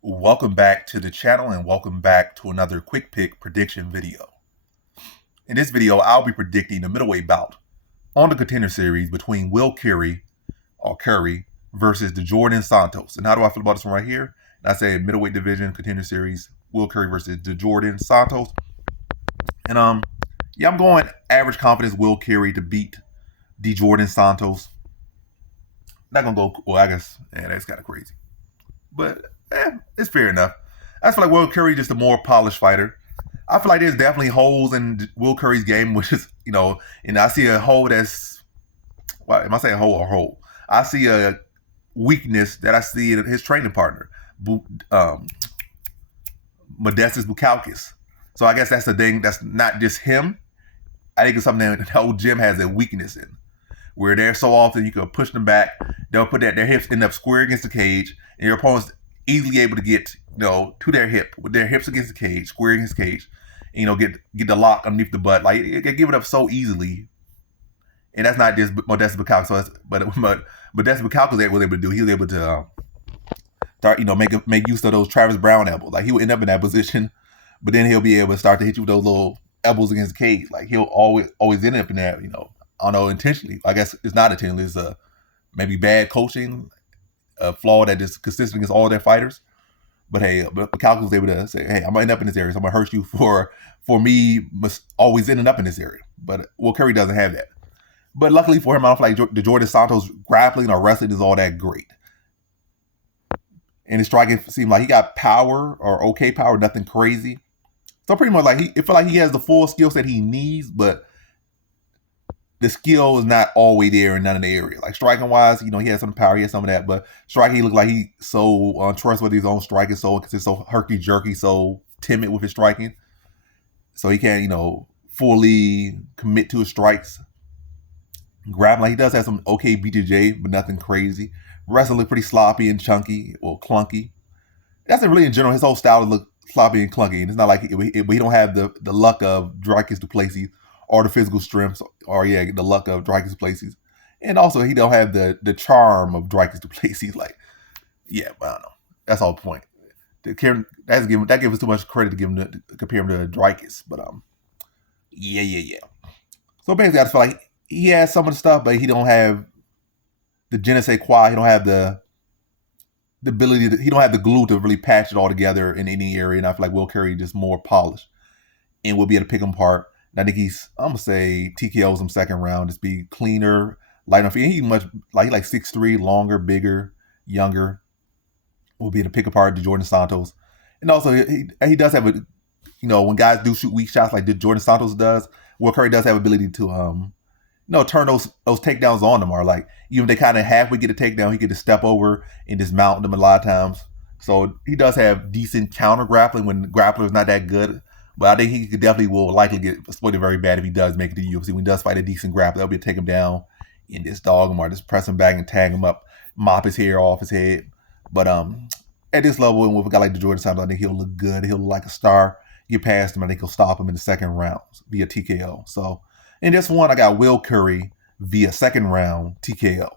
Welcome back to the channel and welcome back to another quick pick prediction video. In this video, I'll be predicting the middleweight bout on the Contender Series between Will Currie or Currie versus Djordan Santos. And how do I feel about this one right here? And I say middleweight division Contender Series, Will Currie versus Djordan Santos. And I'm going average confidence Will Currie to beat Djordan Santos. Not gonna go, well, I guess, that's kind of crazy. But it's fair enough. I feel like Will Currie just a more polished fighter. I feel like there's definitely holes in Will Currie's game, which is, and I see a hole that's, well, am I saying hole or hole? I see a weakness that I see in his training partner, Modestas Bukauskas. So I guess that's the thing. That's not just him. I think it's something that the whole gym has a weakness in, where they're so often you can push them back. They'll put their hips end up square against the cage, and your opponent's easily able to get to their hip with their hips against the cage, square against the cage, and, get the lock underneath the butt. Like it can give it up so easily, and that's not just Modestas Bukauskas, but Modestas Bukauskas was able to do. He was able to start make use of those Travis Brown elbows. Like he would end up in that position, but then he'll be able to start to hit you with those little elbows against the cage. Like he'll always end up in that. I don't know intentionally. I guess it's not intentionally. It's maybe bad coaching, a flaw that is consistent against all their fighters. But hey, Bukauskas was able to say, "Hey, I'm gonna end up in this area, so I'm gonna hurt you for me always ending up in this area." But Will Currie doesn't have that. But luckily for him, I don't feel like Djordan Santos grappling or wrestling is all that great. And his striking seemed like he got power or okay power, nothing crazy. So pretty much like it felt like he has the full skill set he needs, but the skill is not always there in none of the area. Like striking wise, he has some power, he has some of that, but striking, he looked like he so untrustworthy with his own striking, so herky jerky, so timid with his striking. So he can't, fully commit to his strikes. Grappling, like he does have some okay BJJ, but nothing crazy. Wrestling looked pretty sloppy and chunky or clunky. That's really in general, his whole style looked sloppy and clunky. And it's not like but he don't have the luck of Dricus du Plessis or the physical strength, or the luck of Dricus du Plessis. And also he don't have the charm of Dricus du Plessis. Like, but I don't know. That's all the point. That gives us too much credit to compare him to Dricus. But yeah. So basically I just feel like he has some of the stuff, but he don't have the je ne sais quoi. He don't have the ability he don't have the glue to really patch it all together in any area. And I feel like Will Currie just more polished and will be able to pick him apart. And I think I'm gonna say TKOs him second round, just be cleaner, light enough. He's much like 6'3", longer, bigger, younger. Will be able to pick apart Djordan Santos. And also he does have when guys do shoot weak shots like Djordan Santos does, Will Currie does have ability to turn those takedowns on them, or like even if they kind of halfway get a takedown, he get to step over and dismount them a lot of times. So he does have decent counter grappling when the grappler is not that good. But I think he will likely get exploited very bad if he does make it to the UFC. When he does fight a decent grappler, they'll be able to take him down and just dog him or just press him back and tag him up, mop his hair off his head. But at this level, and with a guy like Djordan Santos, I think he'll look good. He'll look like a star. Get past him, I think he'll stop him in the second round via TKO. So in this one, I got Will Currie via second round TKO.